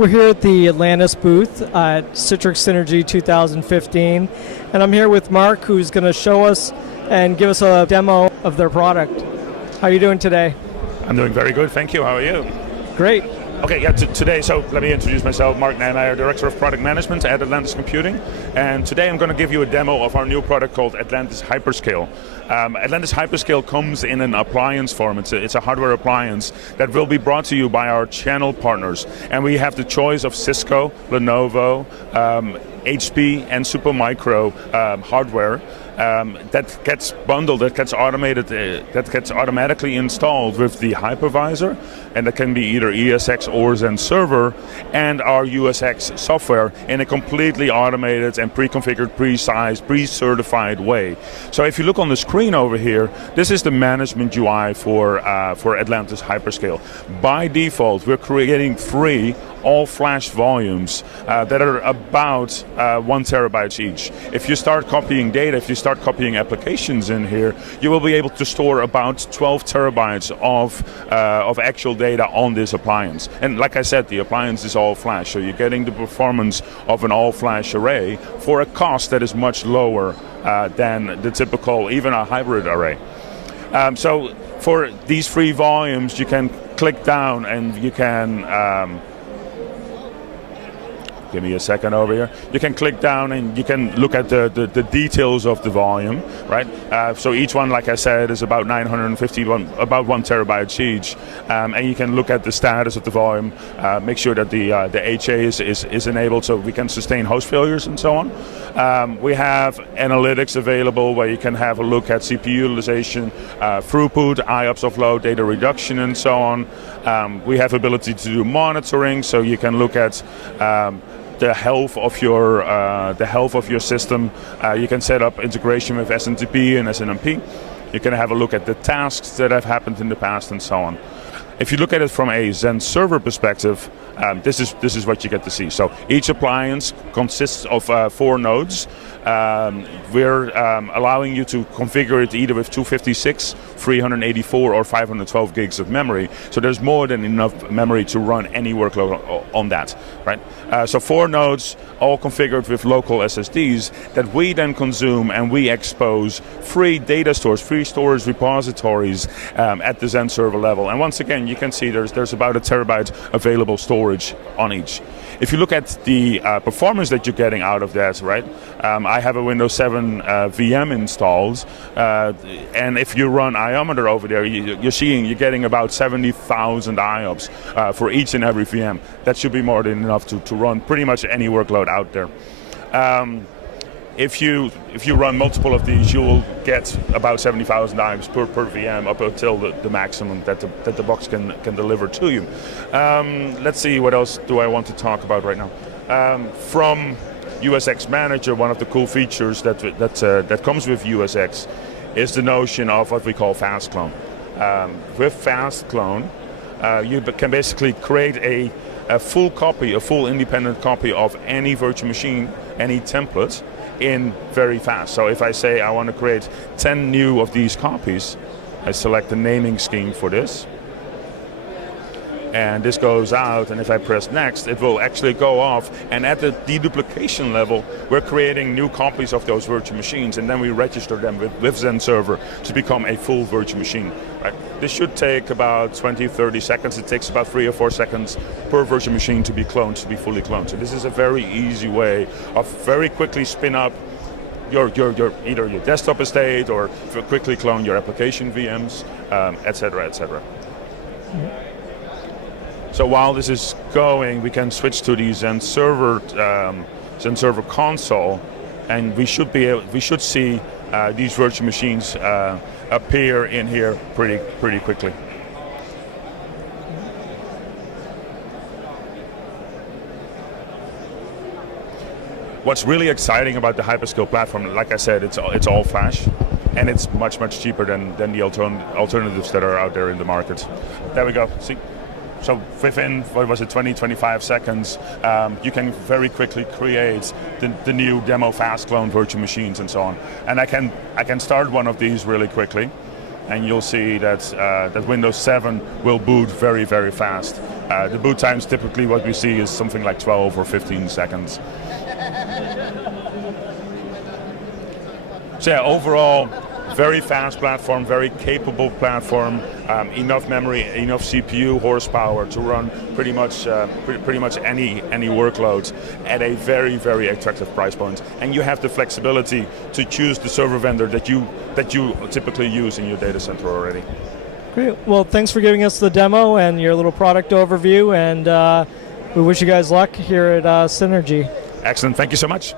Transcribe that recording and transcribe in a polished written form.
We're here at the Atlantis booth at Citrix Synergy 2015, and I'm here with Mark, who's going to show us and give us a demo of their product. How are you doing today? I'm doing very good, thank you. How are you? Great. Okay, yeah, today, so let me introduce myself. Mark Nijmeijer, Director of Product Management at Atlantis Computing. And today I'm going to give you a demo of our new product called Atlantis Hyperscale. Atlantis Hyperscale comes in an appliance form. It's a hardware appliance that will be brought to you by our channel partners. And we have the choice of Cisco, Lenovo, HP, and Supermicro hardware. That gets bundled, that gets automated, that gets automatically installed with the hypervisor, and that can be either ESX or XenServer, and our USEX software in a completely automated and pre-configured, pre-sized, pre-certified way. So if you look on the screen over here, this is the management UI for Atlantis Hyperscale. By default, we're creating free all-flash volumes that are about 1 terabyte each. If you start copying data, if you start copying applications in here, you will be able to store about 12 terabytes of actual data on this appliance. And like I said, the appliance is all-flash, so you're getting the performance of an all-flash array for a cost that is much lower than the typical, even a hybrid array. So for these free volumes, you can click down and you can give me a second over here. You can click down and you can look at the details of the volume, right? So each one, like I said, is about 950, about 1 terabyte each. And you can look at the status of the volume, make sure that the HA is enabled so we can sustain host failures and so on. We have analytics available where you can have a look at CPU utilization, throughput, IOPS offload, data reduction, and so on. We have ability to do monitoring, so you can look at the health of your system. You can set up integration with SNTP and SNMP. You can have a look at the tasks that have happened in the past and so on. If you look at it from a XenServer perspective, this is what you get to see. So each appliance consists of 4 nodes. We're allowing you to configure it either with 256, 384, or 512 gigs of memory. So there's more than enough memory to run any workload on that, right? So 4 nodes, all configured with local SSDs that we then consume and we expose free data stores, free storage repositories at the XenServer level. And once again, you can see there's about 1 terabyte available storage on each. If you look at the performance that you're getting out of that, right? I have a Windows 7 VM installed, and if you run Iometer over there, you're getting about 70,000 IOPS for each and every VM. That should be more than enough to run pretty much any workload out there. If you run multiple of these, you will get about 70,000 IOPS per VM up until the maximum that the box can deliver to you. Let's see, what else do I want to talk about right now? From USEX Manager, one of the cool features that comes with USX is the notion of what we call fast clone. With fast clone, you can basically create a full copy, a full independent copy of any virtual machine, any template, in very fast. So if I say I want to create 10 new of these copies, I select the naming scheme for this. And this goes out, and if I press next, it will actually go off. And at the deduplication level, we're creating new copies of those virtual machines, and then we register them with XenServer to become a full virtual machine. Right? This should take about 20, 30 seconds. It takes about 3 or 4 seconds per virtual machine to be cloned, to be fully cloned. So this is a very easy way of very quickly spin up your either your desktop estate or quickly clone your application VMs, etc., etc. So while this is going, we can switch to the XenServer console, and we should see these virtual machines appear in here pretty quickly. What's really exciting about the Hyperscale platform, like I said, it's all flash, and it's much cheaper than the alternatives that are out there in the market. There we go. See. So within, 20-25 seconds, you can very quickly create the new demo fast clone virtual machines and so on. And I can start one of these really quickly, and you'll see that that Windows 7 will boot very fast. The boot times typically what we see is something like 12 or 15 seconds. So yeah, overall, very fast platform, very capable platform, enough memory, enough CPU horsepower to run pretty much any workload at a very, very attractive price point. And you have the flexibility to choose the server vendor that you typically use in your data center already. Great. Well, thanks for giving us the demo and your little product overview, and we wish you guys luck here at Synergy. Excellent. Thank you so much.